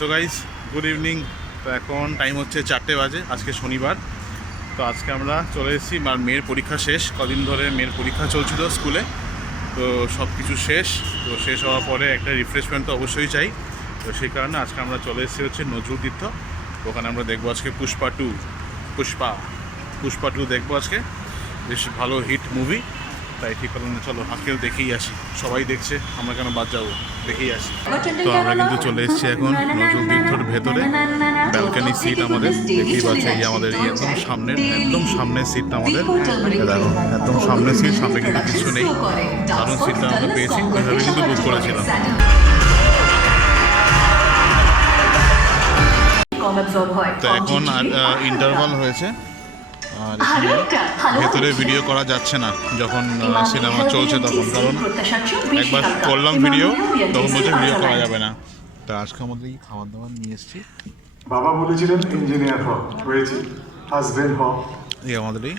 তো guys good evening তো এখন টাইম হচ্ছে চারটে বাজে, আজকে শনিবার। তো আজকে আমরা চলে এসেছি আর মেয়ের পরীক্ষা শেষ। কদিন ধরে মেয়ের পরীক্ষা চলছিল স্কুলে। তো সব কিছু শেষ। তো শেষ হওয়ার পরে একটা রিফ্রেশমেন্ট তো অবশ্যই চাই। তো সেই কারণে আজকে আমরা চলে এসেছি হচ্ছে নজরুল তীর্থ ওখানে আমরা দেখব আজকে পুষ্পা টু পুষ্পা পুষ্পা টু দেখব আজকে। বেশ ভালো হিট মুভি তাই ঠিক করলাম যে চলো আজকেও দেখেই আসি। সবাই দেখছে আমরা কেন বাদ যাব? দেখেই আসি। তো আমরা কিন্তু চলে এসেছি এখন নজরুল তীর্থর ভেতরে। ব্যালকানি সিট আমাদের দেখতেই পাচ্ছি এই আমাদের এই একদম সামনের একদম সামনের সিটটা আমাদের। এই দেখো একদম সামনের সিট সামনে কিন্তু কিছু নেই। দারুণ সিটটা আমরা পেয়েছি ওইভাবে কিন্তু বুক করেছিলাম। হয় তো এখন ইন্টারভাল হয়েছে। আর ভেতরে ভিডিও করা যাচ্ছে না। যখন সিনেমা চলছে তখন কারণ একবার করলাম ভিডিও তখন বলছে ভিডিও করা যাবে না। তো আজকে আমাদের এই খাবার দাবার নিয়ে এসেছি। বাবা বলেছিলেন ইঞ্জিনিয়ার হ হয়েছে হাজবেন্ড হ। এই আমাদের এই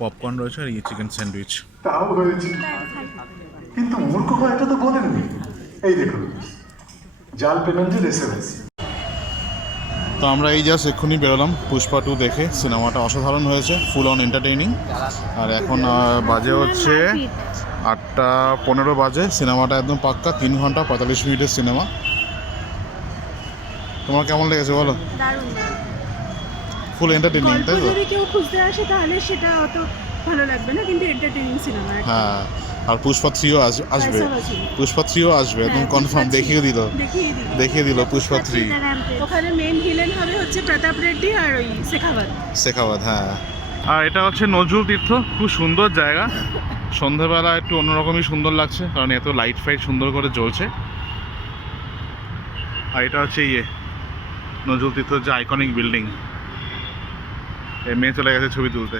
পপকর্ন রয়েছে আর এই চিকেন স্যান্ডউইচ তাও হয়েছে কিন্তু মূর্খ হয় এটা তো বলেননি এই দেখুন জাল এস এম এস তো আমরা এই জাস্ট এক্ষুনি বেরোলাম পুষ্পা টু দেখে। সিনেমাটা অসাধারণ হয়েছে ফুল অন এন্টারটেইনিং আর এখন বাজে হচ্ছে আটটা পনেরো বাজে। সিনেমাটা একদম পাক্কা তিন ঘণ্টা পঁয়তাল্লিশ মিনিটের সিনেমা। তোমার কেমন লেগেছে বলো? ফুল এন্টারটেইনিং তাই তো? কেউ খুঁজতে আসে তাহলে সেটা অত ভালো লাগবে না কিন্তু এন্টারটেইনিং সিনেমা হ্যাঁ। আর পুষ্পা থ্রিও আসবে। পুষ্পা থ্রিও আসবে একদম হ্যাঁ, কনফার্ম দেখিয়ে দিল। দেখিয়ে দিল। দেখিয়ে দিল পুষ্পা থ্রি ওখানে মেইন ভিলেন হবে হচ্ছে প্রতাপ রেড্ডি আর ওই শেখাবাদ শেখাবাদ হ্যাঁ। আর এটা হচ্ছে নজরুল তীর্থ খুব সুন্দর জায়গা। সন্ধ্যাবেলা একটু অন্যরকমই সুন্দর লাগছে কারণ এত লাইট ফাইট সুন্দর করে জ্বলছে। আর এটা হচ্ছে ইয়ে নজরুল তীর্থর যে আইকনিক বিল্ডিং এ মেয়ে চলে গেছে ছবি তুলতে।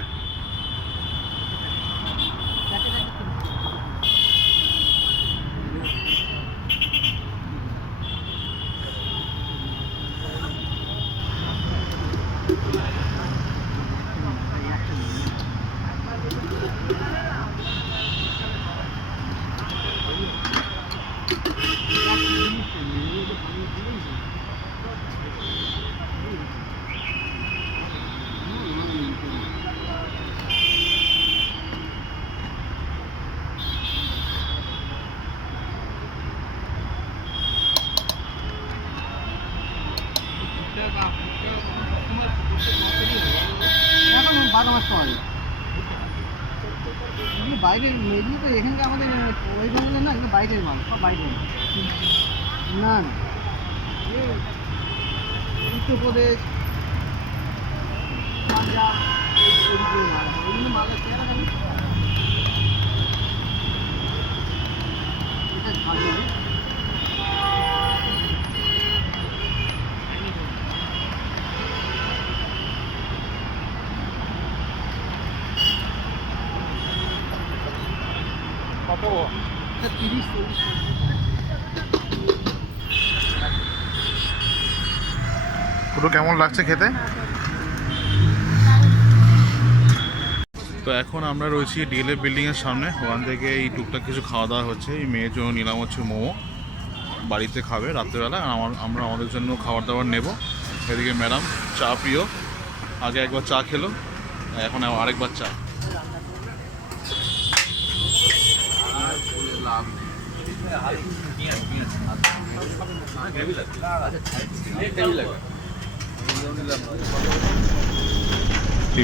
এখন বারো মাস পাওয়া যায় বাইরে এগুলো তো এখানকার আমাদের, ওই জঙ্গলে না এগুলো বাইরের মাল, সব বাইরের না উত্তরপ্রদেশ, পাঞ্জাব ওইদিকে মাল। এটা ভালো পুরো কেমন লাগছে খেতে? তো এখন আমরা রয়েছি ডিএলএফ বিল্ডিংয়ের সামনে। ওখান থেকে এই টুকটাক কিছু খাওয়া দাওয়া হচ্ছে। এই মেয়ের জন্য নিলাম হচ্ছে মোমো। বাড়িতে খাবে রাত্রেবেলা। আমার আমরা আমাদের জন্য খাবার দাবার নেব। এদিকে ম্যাডাম চা প্রিয়। আগে একবার চা খেলো, এখন আরেকবার চা।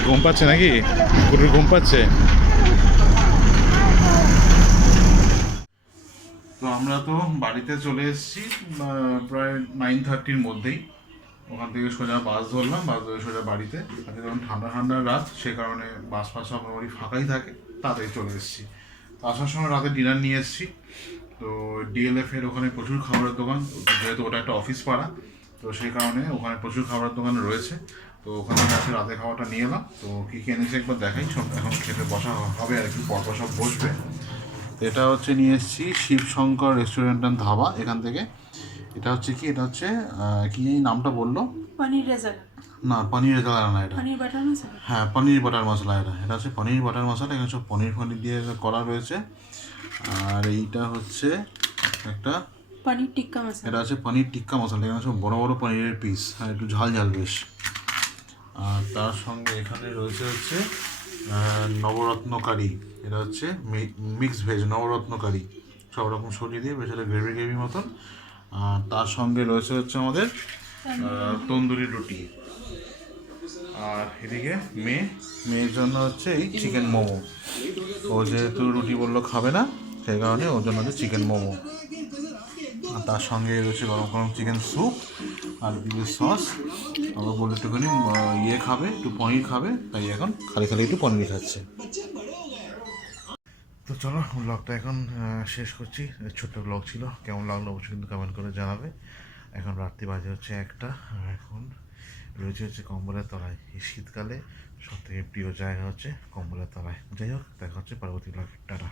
ঘুম পাচ্ছে নাকি? গুরুর ঘুম পাচ্ছে? তো আমরা তো বাড়িতে চলে এসেছি প্রায় নাইন থার্টির মধ্যেই। ওখান থেকে সোজা বাস ধরলাম, বাস ধরে সোজা বাড়িতে। আজকে যখন ঠান্ডা ঠান্ডা রাত, সে কারণে বাস ফাস সব বাড়ি ফাঁকাই থাকে তাড়াতাড়ি চলে এসেছি। আসার সময় রাতে ডিনার নিয়ে এসেছি। তো ডিএলএফ এর ওখানে প্রচুর খাবারের দোকান, যেহেতু ওটা একটা অফিস পাড়া, তো সেই কারণে ওখানে প্রচুর খাবারের দোকান রয়েছে। তো ওখান আজকে রাতে খাওয়াটা নিয়ে এলাম। তো কী কী এনেছি একবার দেখাই, সব এখন খেতে বসা হবে আর কি, পরপর সব বসবে। তো এটা হচ্ছে নিয়ে এসেছি শিবশঙ্কর রেস্টুরেন্ট ধাবা এখান থেকে। এটা হচ্ছে কি? এটা হচ্ছে কি নামটা বলল? না পনির রেজালা না এটা। পনির বাটার মশলা? হ্যাঁ পনির বাটার মশলা এটা। এটা হচ্ছে পনির বাটার মশলা এখানে সব পনির ফনির দিয়ে করা রয়েছে। আর এইটা হচ্ছে একটা পনির টিক্কা মশলা। এটা আছে পনির টিক্কা মশলা এখানে সব বড় বড় পনিরের পিস আর একটু ঝাল ঝাল বেশ। আর তার সঙ্গে এখানে রয়েছে হচ্ছে নবরত্ন কারি এটা হচ্ছে মিক্স ভেজ নবরত্ন কারি সব রকম সবজি দিয়ে বেশ একটা গ্রেভি গ্রেভি মতন। আর তার সঙ্গে রয়েছে হচ্ছে আমাদের তন্দুরি রুটি। আর এদিকে মেয়ে, মেয়ের জন্য হচ্ছে এই চিকেন মোমো। ও যেহেতু রুটি বলল খাবে না, সেই কারণে ওর জন্য হচ্ছে চিকেন মোমো। আর তার সঙ্গে রয়েছে গরম গরম চিকেন স্যুপ আর দিকে সস আবার বলে একটুখানি ইয়ে খাবে, একটু পনির খাবে, তাই এখন খালি খালি একটু পনির খাচ্ছে। তো চলো ব্লগটা এখন শেষ করছি। ছোট্ট ব্লগ ছিল, কেমন লাগল অবশ্যই কিন্তু কমেন্ট করে জানাবে। এখন রাত্রি বাজে হচ্ছে একটা, আর এখন রয়েছে হচ্ছে কম্বলের তলায়। এই শীতকালে সব থেকে প্রিয় জায়গা হচ্ছে কম্বলের তলায়। যাই হোক, দেখা হচ্ছে পরবর্তী ব্লগে টাটা।